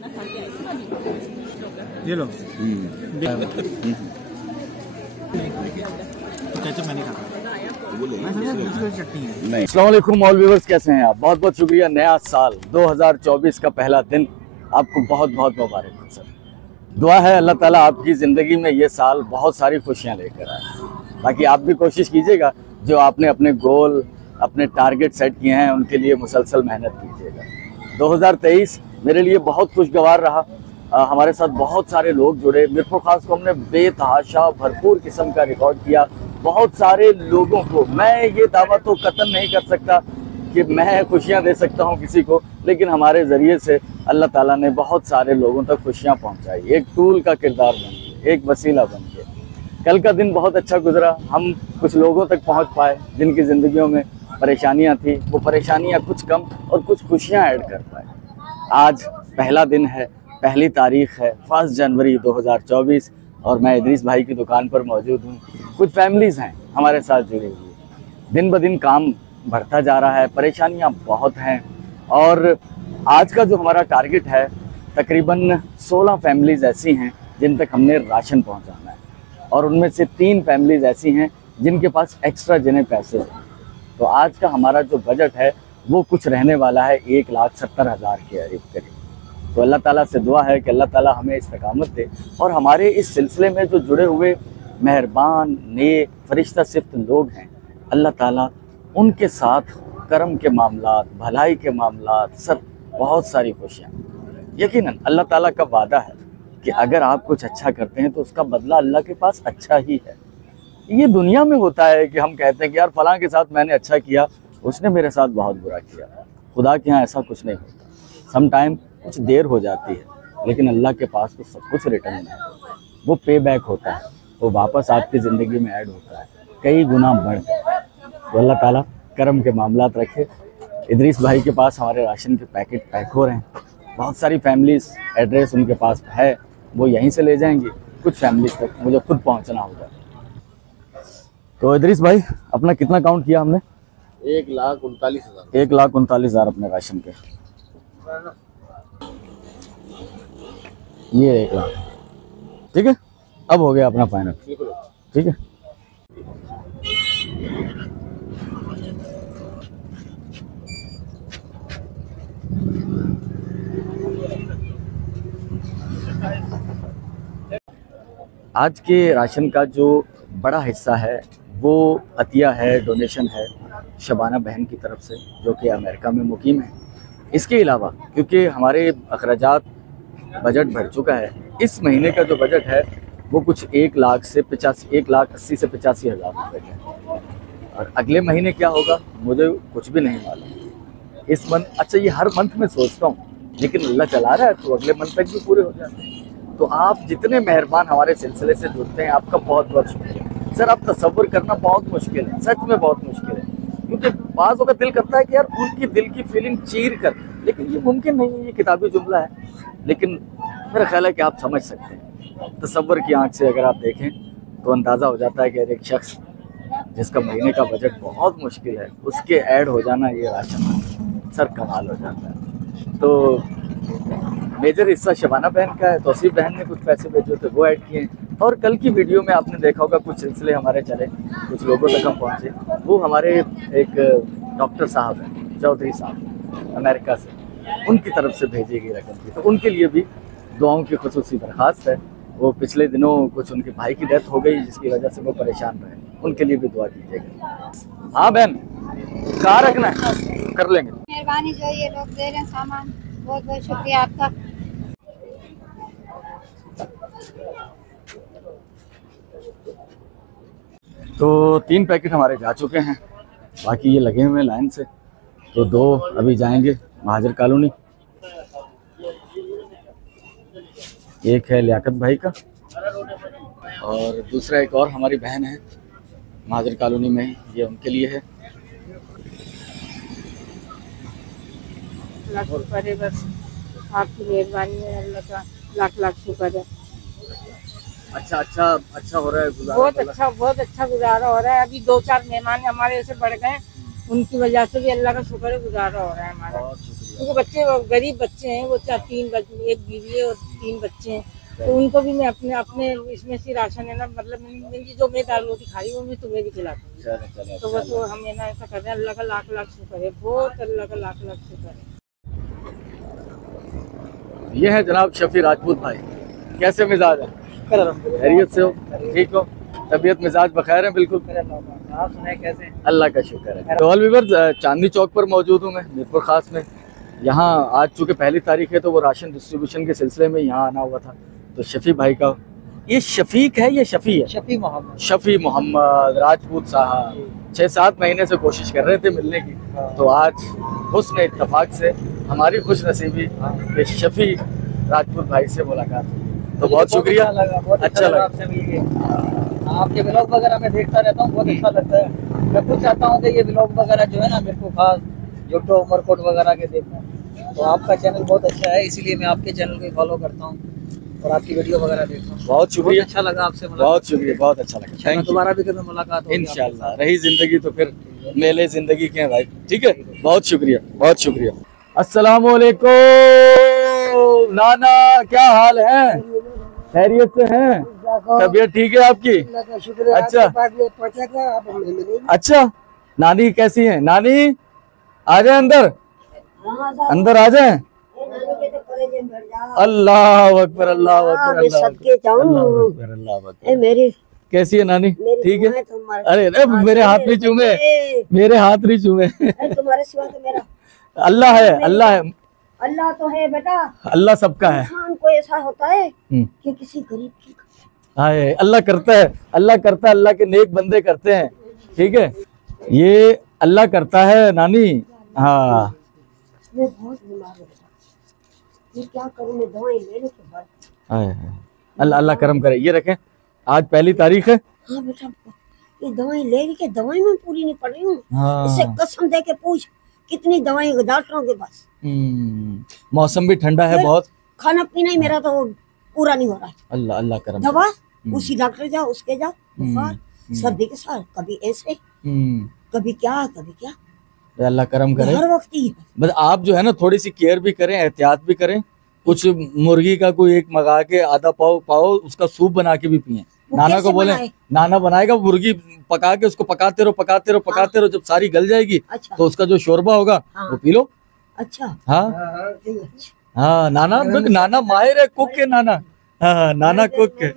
ये लो। केचप मैंने खाया। नहीं। अस्सलाम वालेकुम ऑल व्यूअर्स, कैसे हैं आप? बहुत बहुत शुक्रिया। नया साल 2024 का पहला दिन आपको बहुत बहुत मुबारक हो सर। दुआ है अल्लाह ताला आपकी ज़िंदगी में ये साल बहुत सारी खुशियां लेकर आए। बाकी आप भी कोशिश कीजिएगा, जो आपने अपने गोल अपने टारगेट सेट किए हैं उनके लिए मुसलसल मेहनत कीजिएगा। 2023 मेरे लिए बहुत खुशगवार रहा। हमारे साथ बहुत सारे लोग जुड़े। मेरे को खास को हमने बेतहाशा भरपूर किस्म का रिकॉर्ड किया। बहुत सारे लोगों को, मैं ये दावा तो कतन नहीं कर सकता कि मैं खुशियां दे सकता हूं किसी को, लेकिन हमारे ज़रिए से अल्लाह ताला ने बहुत सारे लोगों तक खुशियां पहुंचाई। एक टूल का किरदार बन के, एक वसीला बन के। कल का दिन बहुत अच्छा गुजरा। हम कुछ लोगों तक पहुंच पाए जिनकी ज़िंदगियों में परेशानियां थी। वो परेशानियां कुछ कम और कुछ खुशियां ऐड कर पाए। आज पहला दिन है, पहली तारीख है 1 जनवरी 2024 और मैं इदरीस भाई की दुकान पर मौजूद हूँ। कुछ फैमिलीज़ हैं हमारे साथ जुड़ी हुई। दिन ब दिन काम बढ़ता जा रहा है, परेशानियाँ बहुत हैं और आज का जो हमारा टारगेट है तकरीबन 16 फैमिलीज़ ऐसी हैं जिन तक हमने राशन पहुँचाना है और उनमें से 3 फैमिलीज़ ऐसी हैं जिनके पास एक्स्ट्रा जिन्हें पैसे हैं। तो आज का हमारा जो बजट है वो कुछ रहने वाला है 1,70,000 के करीब। तो अल्लाह ताला से दुआ है कि अल्लाह ताला हमें इस्तकामत दे और हमारे इस सिलसिले में जो जुड़े हुए मेहरबान नेक फरिश्ता सिफ्त लोग हैं, अल्लाह ताला उनके साथ करम के मामलात, भलाई के मामलात, सब बहुत सारी खुशियाँ। यकीनन अल्लाह ताला का वादा है कि अगर आप कुछ अच्छा करते हैं तो उसका बदला अल्लाह के पास अच्छा ही है। ये दुनिया में होता है कि हम कहते हैं कि यार फलां के साथ मैंने अच्छा किया, उसने मेरे साथ बहुत बुरा किया। खुदा के यहाँ ऐसा कुछ नहीं होता। सम टाइम कुछ देर हो जाती है, लेकिन अल्लाह के पास तो सब कुछ रिटर्न है। वो पे बैक होता है, वो वापस आपकी ज़िंदगी में ऐड होता है कई गुना बढ़ के। तो अल्लाह ताला करम के मामलात रखे। इदरीस भाई के पास हमारे राशन के पैकेट पैक हो रहे हैं। बहुत सारी फैमिलीज़ एड्रेस उनके पास है, वो यहीं से ले जाएंगी। कुछ फैमिलीज़ तक मुझे खुद पहुँचना होगा। तो इदरीस भाई, अपना कितना काउंट किया हमने? 1,39,000। 1,39,000 अपने राशन के। ये 1 लाख, ठीक है। अब हो गया अपना फाइनल, ठीक है। आज के राशन का जो बड़ा हिस्सा है वो अतिया है, डोनेशन है शबाना बहन की तरफ से, जो कि अमेरिका में मुकीम है। इसके अलावा क्योंकि हमारे अखराजात बजट बढ़ चुका है, इस महीने का जो बजट है वो कुछ 1,80,000 से 85,000 रुपये है। और अगले महीने क्या होगा मुझे कुछ भी नहीं मालूम। इस मंथ, अच्छा ये हर मंथ में सोचता हूँ, लेकिन अल्लाह चला रहा है तो अगले मंथ तक भी पूरे हो जाते हैं। तो आप जितने मेहरबान हमारे सिलसिले से जुड़ते हैं, आपका बहुत बहुत शुक्रिया। सर आप तसव्वुर करना बहुत मुश्किल है, सच में बहुत मुश्किल है, क्योंकि बाज़ का दिल करता है कि यार उनकी दिल की फीलिंग चीर कर, लेकिन ये मुमकिन नहीं है, ये किताबी जुमला है। लेकिन मेरा ख्याल है कि आप समझ सकते हैं। तसव्वुर की आंख से अगर आप देखें तो अंदाज़ा हो जाता है कि एक शख्स जिसका महीने का बजट बहुत मुश्किल है, उसके ऐड हो जाना ये राशन सर कमाल हो जाता है। तो मेजर हिस्सा शबाना बहन का है। तौसीफ बहन ने कुछ पैसे भेजे थे, वो ऐड किए। और कल की वीडियो में आपने देखा होगा कुछ सिलसिले हमारे चले, कुछ लोगों तक हम पहुँचे। वो हमारे एक डॉक्टर साहब हैं, चौधरी साहब, अमेरिका से, उनकी तरफ से भेजी गई रकम थी। तो उनके लिए भी दुआओं की खुसूसी दरख्वास्त है। वो पिछले दिनों कुछ उनके भाई की डेथ हो गई, जिसकी वजह से वो परेशान रहे। उनके लिए भी दुआ कीजिएगा। हाँ बहन, कहाँ रखना है कर लेंगे। मेहरबानी जो ये लोग दे रहे हैं सामान, बहुत बहुत शुक्रिया आपका। तो 3 पैकेट हमारे जा चुके हैं, बाकी ये लगे हुए हैं लाइन से। तो 2 अभी जाएंगे महाजर कॉलोनी, एक है लियाकत भाई का और दूसरा एक और हमारी बहन है महाजर कॉलोनी में, ये उनके लिए है। लाख शुक्र है, बस आपकी मेहरबानी है, अल्लाह का लाख लाख शुक्र है। अच्छा हो रहा है गुजारा? बहुत अच्छा गुजारा हो रहा है। अभी 2-4 मेहमान हमारे ऐसे बढ़ गए, उनकी वजह से भी अल्लाह का शुक्र है गुजारा हो रहा है हमारा। बहुत शुक्रिया। क्योंकि बच्चे गरीब बच्चे हैं, वो एक बीवी है और 3 बच्चे हैं, तो उनको भी मैं अपने अपने इसमें से राशन है ना, मतलब मेरी जो मैं दाल रोटी खाई वो मैं तुम्हें भी खिलाती हूँ। तो बस वो हम ना ऐसा कर रहे हैं। अल्लाह का लाख लाख शुक्र है, बहुत अल्लाह का लाख लाख शुक्र है। ये है जनाब शफी राजपूत भाई। कैसे मिजाज है? खैरियत से हो? ठीक हो? तबीयत मिजाज बखैर है? बिल्कुल। आप सुनाए कैसे हैं? अल्लाह का शुक्र है। तो ऑल व्यूअर्स, चांदनी चौक पर मौजूद हूँ मैं, मीरपुर खास में। यहाँ आज चूँकि पहली तारीख है तो वो राशन डिस्ट्रीब्यूशन के सिलसिले में यहाँ आना हुआ था। तो शफी भाई का, ये शफीक है, ये शफी है? शफी मोहम्मद राजपूत साहब 6-7 महीने से कोशिश कर रहे थे मिलने की। तो आज हुस्न इत्तफाक से हमारी खुश नसीबी कि शफी राजपूत भाई से मुलाकात हुई। तो बहुत शुक्रिया, अच्छा लगा आपसे मिलके। आपके ब्लॉग वगैरह मैं देखता रहता हूँ, बहुत अच्छा लगता है। मैं खुद चाहता हूँ कि ये ब्लॉग वगैरह जो है ना, मेरे को खास यूट्यूब उमरकोट वगैरह के देखना। तो आपका चैनल बहुत अच्छा है, इसीलिए मैं आपके चैनल को फॉलो करता हूँ और आपकी वीडियो वगैरह देखता हूँ। बहुत शुक्रिया, अच्छा लगा आपसे, बहुत शुक्रिया, बहुत अच्छा लगा। Thank you. दोबारा भी कभी मुलाकात होगी इंशाल्लाह। रही जिंदगी तो फिर मेले जिंदगी के हैं भाई। ठीक है, बहुत शुक्रिया, बहुत शुक्रिया। अस्सलाम वालेकुम नाना, क्या हाल है? खैरियत से हैं? तबीयत ठीक है आपकी? अच्छा अच्छा। नानी कैसी हैं? नानी आ जाए अंदर, अंदर आ जाए। अल्लाह अकबर, अल्लाह अकबर, अल्लाह अकबर, अल्लाह अकबर। मेरी कैसी है नानी? ठीक है? अरे अरे मेरे हाथ नहीं चूमे, मेरे हाथ नहीं चूमे। तुम्हारे सिवा तो मेरा अल्लाह है, अल्लाह है, अल्लाह तो है बेटा। अल्लाह सबका है। इंसान को ऐसा होता है कि किसी गरीब की हाय, अल्लाह करता है, अल्लाह करता है, अल्लाह के नेक बंदे करते हैं। ठीक है, ये अल्लाह करता है नानी। हाँ, मैं बहुत बीमार हूँ, मैं क्या करूँ? मैं दवाई लेने के बाद हाय अल्लाह अल्लाह करम करे। ये रखें, आज पहली तारीख है। हाँ बेटा, ये दवाई ले के दवाई में पूरी नहीं पड़ रही हूँ। हाँ। इससे कसम दे के पूछ कितनी दवाई डॉक्टरों के पास। मौसम भी ठंडा है बहुत। खाना पीना ही मेरा तो पूरा नहीं हो रहा है। अल्लाह अल्लाह करम। दवा उसी डॉक्टर जाओ, उसके जाओ, बुखार सर्दी के साथ, कभी ऐसे कभी क्या कभी क्या। अल्लाह करम करे। हर वक्त ही बस आप जो है ना थोड़ी सी केयर भी करें, एहतियात भी करें। कुछ मुर्गी का कोई एक मंगा के आधा पाव उसका सूप बना के भी पिए। नाना को बोले, नाना बनाएगा मुर्गी पका के, उसको पकाते रहो पकाते रहो पकाते रहो, जब सारी गल जाएगी अच्छा। तो उसका जो शोरबा होगा वो पी लो। अच्छा। हाँ हाँ, नाना नाना माहिर है कुक के। नाना हाँ, नाना कुक के।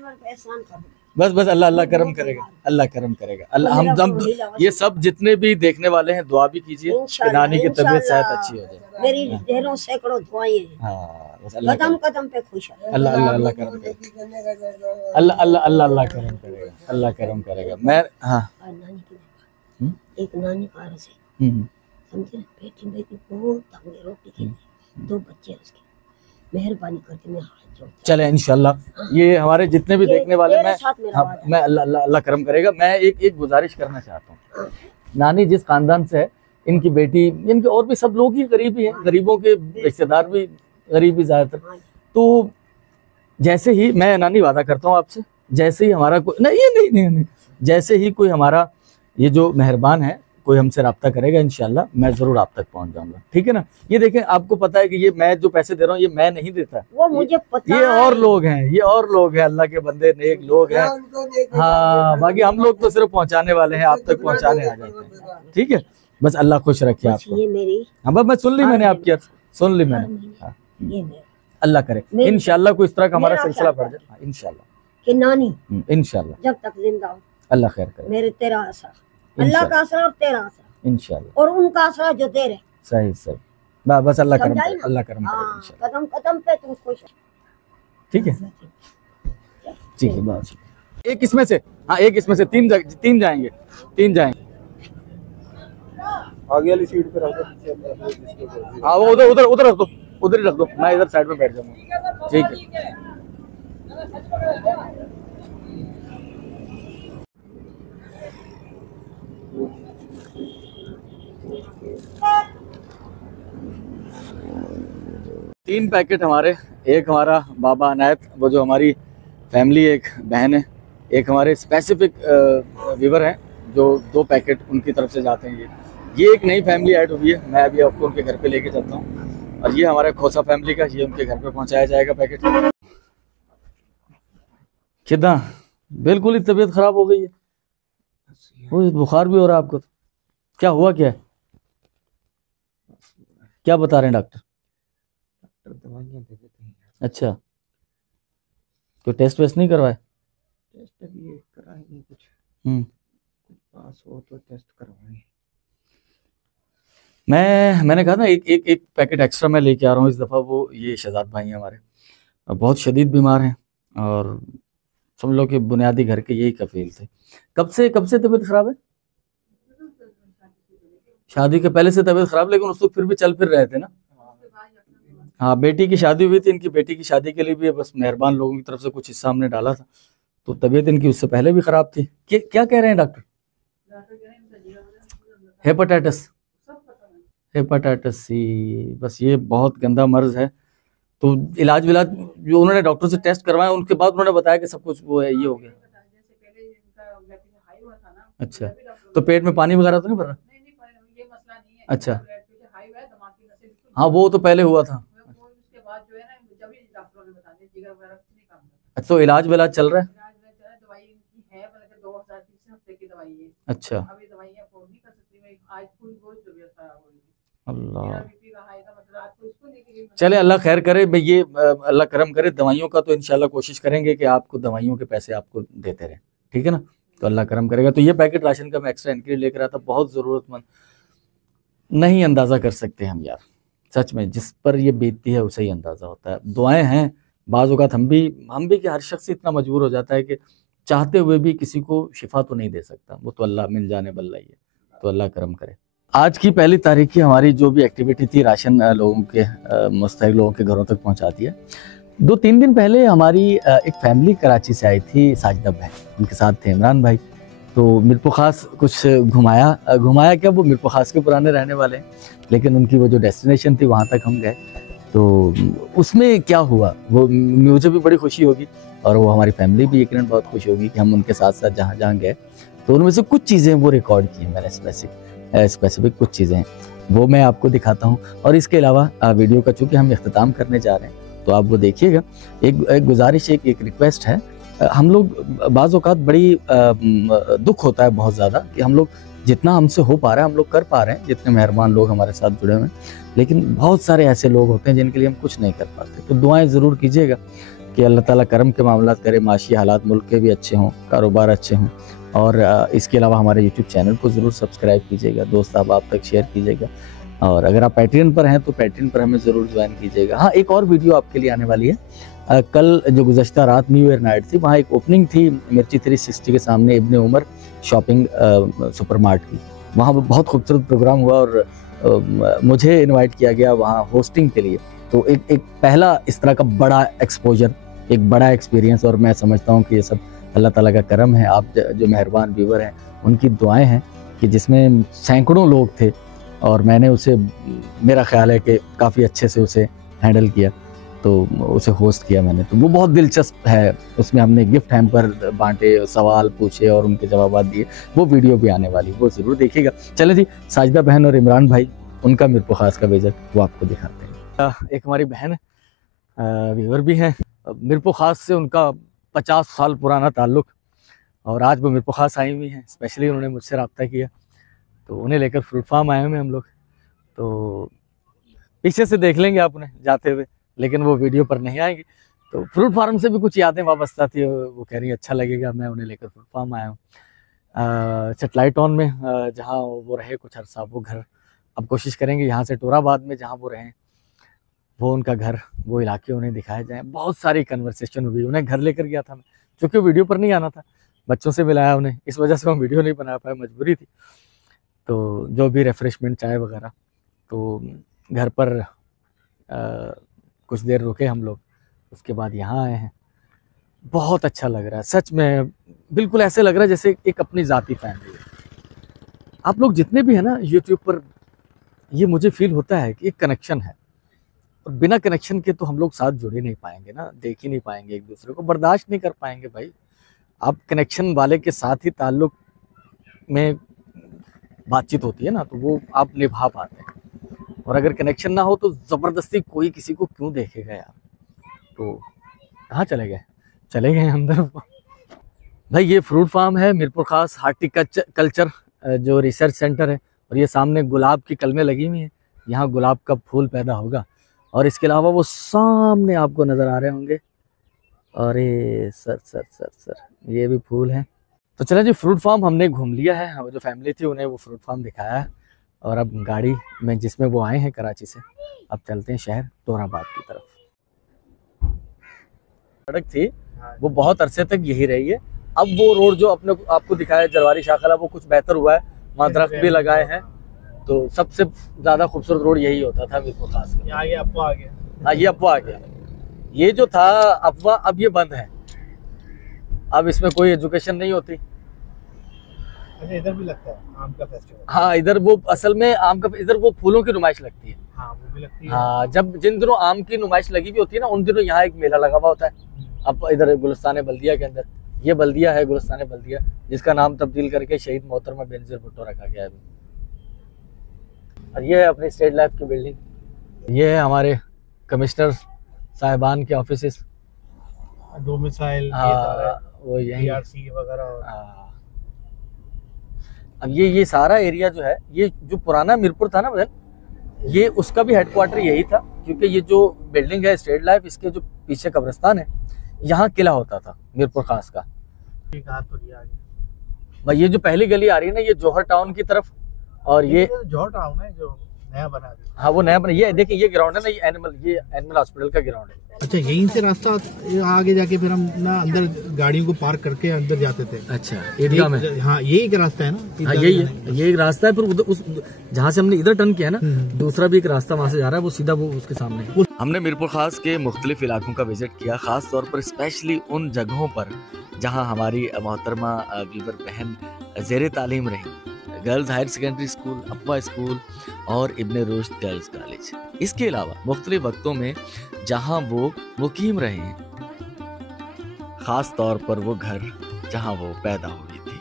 बस बस अल्लाह अल्लाह करम करेगा, अल्लाह करम करेगा। अल्लाह हम ये सब जितने भी देखने वाले हैं दुआ भी कीजिए कि नानी की तबीयत सेहत अच्छी हो जाए। मेरी ढेरों सैकड़ों दुआएं हैं। हाँ, बस अल्लाह कदम कदम पे खुश है। अल्लाह अल्लाह अल्लाह करम करेगा, अल्लाह अल्लाह अल्लाह अल्लाह करम करेगा, अल्लाह करम करेगा। मैं हाँ, नानी की एक नानी का अर्ज है, समझे? बेटी बेटी बहुत तंग है, रोटी के लिए 2 बच्चे हैं उसके, मेहरबानी करके मैं हाथ जोड़ता हूं। चले इंशाल्लाह। ये हमारे जितने भी देखने वाले, मैं अल्लाह अल्लाह अल्लाह करम करेगा। मैं एक गुजारिश करना चाहता हूँ। नानी जिस खानदान से है, इनकी बेटी, इनके और भी सब लोग ही गरीब ही हैं, गरीबों के रिश्तेदार भी गरीब ही ज़्यादातर। तो जैसे ही मैं नानी वादा करता हूँ आपसे, जैसे ही हमारा कोई नहीं, जैसे ही कोई हमारा ये जो मेहरबान है कोई हमसे रब्ता करेगा, इंशाल्लाह मैं जरूर आप तक पहुंच जाऊंगा। ठीक है ना? ये देखें, आपको पता है कि ये मैं जो पैसे दे रहा हूँ ये मैं नहीं देता, वो मुझे पता ये और लोग हैं, ये और लोग हैं, अल्लाह के बंदे नेक लोग हैं। हाँ, बाकी हम लोग तो सिर्फ पहुंचाने वाले हैं, आप तक पहुंचाने आ जाते हैं। ठीक है, बस अल्लाह खुश रखे आपको। ये मेरी, हाँ बस मैं सुन ली, मैंने आपकी सुन ली मैंने। हाँ, अल्लाह करे इंशाल्लाह कोई इस तरह का हमारा सिलसिला बढ़ जाए इंशाल्लाह कि नानी इंशाल्लाह जब तक जिंदा हूँ अल्लाह खैर करे। मेरे तेरा आसरा, अल्लाह का आसरा और तेरा आसरा इंशाल्लाह, और उनका आसरा जो तेरे। सही सही, बस अल्लाह करम करे, अल्लाह करम करे इंशाल्लाह। कदम कदम पे तुम खुश। ठीक है, ठीक है, बस एक इसमें से, हाँ एक इसमें से तीन जाएंगे, 3 जाएंगे। आगे वाली सीट पे रख दो। हाँ वो उधर रख दो, उधर ही रख दो, मैं इधर साइड में बैठ जाऊंगा। ठीक है, तीन पैकेट हमारे, एक हमारा बाबा अनायत, वो जो हमारी फैमिली एक बहन है, एक हमारे स्पेसिफिक व्यूवर हैं जो 2 पैकेट उनकी तरफ से जाते हैं। ये एक नई फैमिली ऐड हुई है, मैं अभी आपको उनके घर पे लेके चलता हूँ। और ये हमारे खोसा फैमिली का, ये उनके घर पे पहुंचाया जाएगा पैकेट। कितना बिल्कुल ही तबीयत खराब हो गई है, वो बुखार भी हो रहा है आपको? क्या हुआ, क्या है, क्या बता रहे हैं डॉक्टर? दवाइयाँ दे देते हैं। अच्छा, कोई टेस्ट वेस्ट नहीं करवाए? टेस्ट अभी ये कराएंगे, कुछ पास हो तो टेस्ट करवाएं। मैंने कहा ना एक पैकेट एक्स्ट्रा मैं लेके आ रहा हूँ इस दफ़ा। वो ये शहजाद भाई हैं हमारे, बहुत शदीद बीमार हैं और समझ लो कि बुनियादी घर के यही कफील थे। कब से तबीयत खराब है? शादी के पहले से तबीयत खराब, लेकिन उस वक्त फिर भी चल फिर रहे थे ना। हाँ, बेटी की शादी हुई थी, इनकी बेटी की शादी के लिए भी बस मेहरबान लोगों की तरफ से कुछ हिस्सा हमने डाला था, तो तबीयत इनकी उससे पहले भी खराब थी। क्या कह रहे हैं डॉक्टर? हेपेटाइटिस सी, बस ये बहुत गंदा मर्ज है। तो इलाज विलाज जो उन्होंने डॉक्टर से टेस्ट करवाया, उनके बाद उन्होंने बताया कि सब कुछ वो है, ये हो गया। अच्छा, तो पेट में पानी वगैरह तो नहीं भर रहा? अच्छा, हाँ वो तो पहले हुआ था। अच्छा, तो इलाज विलाज चल रहा है? अच्छा, अल्लाह चले, अल्लाह खैर करे भाई। ये अल्लाह करम करे। दवाइयों का तो इंशाल्लाह कोशिश करेंगे कि आपको दवाइयों के पैसे आपको देते रहे, ठीक है ना? तो अल्लाह करम करेगा। तो ये पैकेट राशन का मैं एक्स्ट्रा इनके लिए लेकर आया था, बहुत ज़रूरतमंद। नहीं अंदाज़ा कर सकते हम यार, सच में जिस पर ये बीतती है उसे ही अंदाज़ा होता है। दुआएं हैं, बाज़ औक़ात हम भी कि हर शख्स इतना मजबूर हो जाता है कि चाहते हुए भी किसी को शिफा तो नहीं दे सकता, वो तो अल्लाह मिल जाने बल्ला ही है। तो अल्लाह करम करे। आज की पहली तारीख की हमारी जो भी एक्टिविटी थी, राशन लोगों के मुस्तहिक लोगों के घरों तक पहुंचा दिया। 2-3 दिन पहले हमारी एक फैमिली कराची से आई थी, साजिदा बहन, उनके साथ थे इमरान भाई। तो मिरपुर ख़ास कुछ घुमाया क्या, वो मिरपुर ख़ास के पुराने रहने वाले हैं, लेकिन उनकी वो जो डेस्टिनेशन थी वहाँ तक हम गए। तो उसमें क्या हुआ वो मुझे भी बड़ी खुशी होगी और वो हमारी फैमिली भी यकीनन बहुत खुश होगी कि हम उनके साथ साथ जहाँ जहाँ गए। तो उनमें से कुछ चीज़ें वो रिकॉर्ड की हैं मैंने, स्पेसिफिक कुछ चीज़ें हैं वो मैं आपको दिखाता हूँ। और इसके अलावा वीडियो का चूँकि हम इख्तिताम करने जा रहे हैं तो आप वो देखिएगा। एक गुजारिश, एक रिक्वेस्ट है। हम लोग बाज़ औक़ात बड़ी दुख होता है बहुत ज़्यादा कि हम लोग जितना हमसे हो पा रहा है हम लोग कर पा रहे हैं, जितने मेहरबान लोग हमारे साथ जुड़े हुए हैं, लेकिन बहुत सारे ऐसे लोग होते हैं जिनके लिए हम कुछ नहीं कर पाते। तो दुआएं ज़रूर कीजिएगा कि अल्लाह ताला करम के मामलात करे, माशी हालात मुल्क के भी अच्छे हों, कारोबार अच्छे हों। और इसके अलावा हमारे यूट्यूब चैनल को ज़रूर सब्सक्राइब कीजिएगा, दोस्त आप तक शेयर कीजिएगा। और अगर आप पैट्रियन पर हैं तो पैट्रियन पर हमें ज़रूर ज्वाइन कीजिएगा। हाँ, एक और वीडियो आपके लिए आने वाली है। कल जो गुज़श्ता रात न्यू ईयर नाइट थी, वहाँ एक ओपनिंग थी मिर्ची 360 के सामने इब्ने उमर शॉपिंग सुपरमार्ट की। वहाँ बहुत खूबसूरत प्रोग्राम हुआ और मुझे इनवाइट किया गया वहाँ होस्टिंग के लिए। तो एक पहला इस तरह का बड़ा एक्सपोजर, एक बड़ा एक्सपीरियंस। और मैं समझता हूँ कि ये सब अल्लाह ताला का करम है। आप जो मेहरबान व्यूवर हैं उनकी दुआएं हैं कि जिसमें सैकड़ों लोग थे और मैंने उसे, मेरा ख्याल है कि काफ़ी अच्छे से उसे हैंडल किया, तो उसे होस्ट किया मैंने। तो वो बहुत दिलचस्प है। उसमें हमने गिफ्ट हैम्पर बांटे, सवाल पूछे और उनके जवाब दिए। वो वीडियो भी आने वाली, वो ज़रूर देखिएगा। चले जी, साजिदा बहन और इमरान भाई, उनका मिरपुर ख़ास का विज़िट वो आपको दिखाते हैं। एक हमारी बहन व्यूवर भी हैं, मिरपुर ख़ास से उनका 50 साल पुराना ताल्लुक़, और आज वो मिरपुर ख़ास आई हुई हैं। स्पेशली उन्होंने मुझसे रब्ता किया, तो उन्हें लेकर फ्रूट फार्म आए हुए हम लोग। तो पीछे से देख लेंगे आप उन्हें जाते हुए, लेकिन वो वीडियो पर नहीं आएंगी। तो फ्रूट फार्म से भी कुछ यादें वाबस्ता थी, वो कह रही अच्छा लगेगा मैं उन्हें लेकर फ्रूट फार्म आया हूँ। सेटेलाइट टाउन में जहाँ वो रहे कुछ अर्सा, वो घर अब कोशिश करेंगे यहाँ से टोराबाद में जहाँ वो रहें, वो उनका घर, वो इलाके उन्हें दिखाए जाएँ। बहुत सारी कन्वर्सेशन हुई, उन्हें घर लेकर गया था मैं, क्योंकि वीडियो पर नहीं आना था, बच्चों से मिलाया उन्हें, इस वजह से मैं वीडियो नहीं बना पाया, मजबूरी थी। तो जो भी रिफ़्रेशमेंट, चाय वगैरह, तो घर पर कुछ देर रुके हम लोग, उसके बाद यहाँ आए हैं। बहुत अच्छा लग रहा है सच में, बिल्कुल ऐसे लग रहा है जैसे एक अपनी ज़ाती फैमिली है। आप लोग जितने भी हैं ना यूट्यूब पर, ये मुझे फील होता है कि एक कनेक्शन है, और बिना कनेक्शन के तो हम लोग साथ जुड़ ही नहीं पाएंगे ना, देख ही नहीं पाएंगे एक दूसरे को, बर्दाश्त नहीं कर पाएंगे भाई। आप कनेक्शन वाले के साथ ही ताल्लुक़ में बातचीत होती है ना, तो वो आप निभा पाते हैं। और अगर कनेक्शन ना हो तो ज़बरदस्ती कोई किसी को क्यों देखेगा यार। तो कहाँ चले गए, चले गए अंदर। भाई ये फ्रूट फार्म है मीरपुर खास हार्टिकल्चर जो रिसर्च सेंटर है, और ये सामने गुलाब की कलमें लगी हुई हैं, यहाँ गुलाब का फूल पैदा होगा। और इसके अलावा वो सामने आपको नज़र आ रहे होंगे, अरे सर सर सर सर ये भी फूल हैं। तो चला जी, फ्रूट फार्म हमने घूम लिया है, हमारी जो फैमिली थी उन्हें वो फ्रूट फार्म दिखाया है, और अब गाड़ी में जिसमें वो आए हैं कराची से, अब चलते हैं शहर तोराबाद की तरफ। सड़क थी वो बहुत अरसे तक यही रही है, अब वो रोड जो अपने आपको दिखाया जरवारी शाखला वो कुछ बेहतर हुआ है, वहाँ दरख्त भी लगाए हैं। तो सबसे ज़्यादा खूबसूरत रोड यही होता था मीरपुर खास में। ये अफवाह आ गया। हाँ ये अफवाह आ गया, ये जो था अफवाह अब ये बंद है, अब इसमें कोई एजुकेशन नहीं होती। अच्छा इधर भी लगता है आम का फेस्टिवल? हाँ इधर वो असल में आम का, इधर वो फूलों की नुमाइश लगती है। हाँ वो भी लगती है। हाँ जब जिन दिनों आम की नुमाइश लगी हुई होती है ना, उन दिनों यहाँ एक मेला लगा हुआ होता है। अब इधर गुलिस्तान बल्दिया के अंदर, ये बल्दिया है गुलिस्तान बल्दिया, जिसका नाम तब्दील करके शहीद मोहतरमा बेनज़ीर भुट्टो रखा गया है। और ये है अपनी स्टेट लाइफ की बिल्डिंग, ये है हमारे कमिश्नर साहिबान के ऑफिस, डोमिसाइल वो यही वगैरह। अब ये सारा एरिया जो है, ये जो पुराना मीरपुर था ना बदल, ये उसका भी हेडक्वार्टर यही था, क्योंकि ये जो बिल्डिंग है स्टेट लाइफ, इसके जो पीछे कब्रिस्तान है, यहाँ किला होता था मीरपुर खास का। भाई ये जो पहली गली आ रही है ना, ये जौहर टाउन की तरफ, और ये जौहर टाउन है जो नया बना दिया। हाँ वो नया बना, ये देखिए ये ग्राउंड है ना, ये एनिमल हॉस्पिटल का ग्राउंड है। अच्छा यहीं से रास्ता आगे जाके फिर हम ना अंदर गाड़ियों को पार्क करके अंदर जाते थे। अच्छा ईदगाह में? हाँ यही एक रास्ता है ना? हाँ यही है, ये एक रास्ता है, फिर उस जहाँ से हमने इधर टर्न किया है ना, दूसरा भी एक रास्ता वहाँ से जा रहा है, वो सीधा वो उसके सामने है। हमने मीरपुर खास के मुख्तलिफ इलाकों का विजिट किया, खास तौर पर स्पेशली उन जगहों पर जहाँ हमारी मोहतरमा वीवर बहन ज़ेरे तालीम रही, गर्ल्स हायर सेकेंडरी स्कूल, अफवा स्कूल और इब्ने रुश्द गर्ल्स कॉलेज। इसके अलावा मुख्तलिफ वक्तों में जहाँ वो मुकीम रहे हैं, खास तौर पर वो घर जहाँ वो पैदा हुई थी।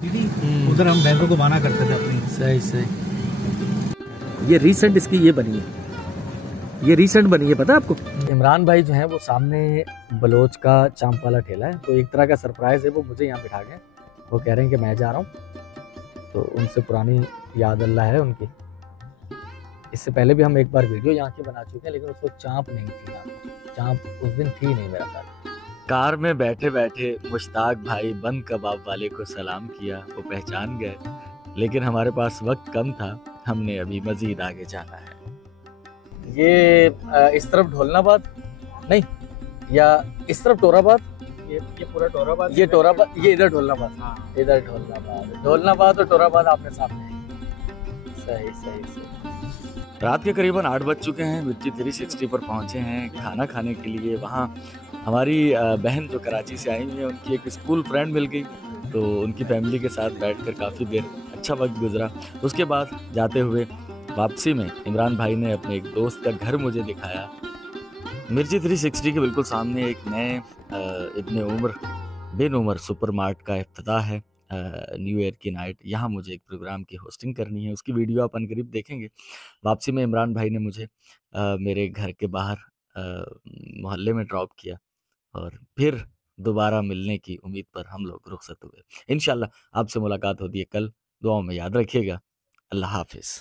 दीदी उधर हम भैंसों को बाना करते थे अपनी। सही सही। ये रिसेंट इसकी ये बनी है, ये रिसेंट बनी है, पता है आपको? इमरान भाई जो है वो सामने बलोच का चांप वाला ठेला है, तो एक तरह का सरप्राइज है, वो मुझे यहाँ बिठा गए, वो कह रहे हैं कि मैं जा रहा हूँ, तो उनसे पुरानी याद अल्लाह है उनकी। इससे पहले भी हम एक बार वीडियो यहाँ की बना चुके हैं, लेकिन उसको चांप नहीं थी यहाँ, चांप उस दिन थी नहीं मेरा साथ। कार में बैठे बैठे मुश्ताक भाई बंद कबाब वाले को सलाम किया, वो पहचान गए, लेकिन हमारे पास वक्त कम था, हमने अभी मजीद आगे जाना है। ये इस तरफ ढोलनाबाद नहीं, या इस तरफ टोराबाद, ये पूरा टोराबाद, ये टोराबाद, ये इधर ढोलनाबाद। हाँ। इधर ढोलनाबाद और टोराबाद आपने सामने। सही सही सही। रात के करीबन 8 बज चुके हैं, मिर्ची 360 पर पहुंचे हैं खाना खाने के लिए। वहाँ हमारी बहन जो कराची से आई हुई है, उनकी एक स्कूल फ्रेंड मिल गई, तो उनकी फैमिली के साथ बैठकर काफ़ी देर अच्छा वक्त गुजरा। उसके बाद जाते हुए वापसी में इमरान भाई ने अपने एक दोस्त का घर मुझे दिखाया। मिर्ची 360 के बिल्कुल सामने एक नए इब्ने उमर बिन उमर सुपर मार्ट का इफ्तिताह है, न्यू ईयर की नाइट। यहाँ मुझे एक प्रोग्राम की होस्टिंग करनी है, उसकी वीडियो आप अनकरीब देखेंगे। वापसी में इमरान भाई ने मुझे मेरे घर के बाहर मोहल्ले में ड्रॉप किया, और फिर दोबारा मिलने की उम्मीद पर हम लोग रुखसत हुए। इंशाल्लाह आपसे मुलाकात होती है कल, दुआओं में याद रखिएगा। अल्लाह हाफिज़।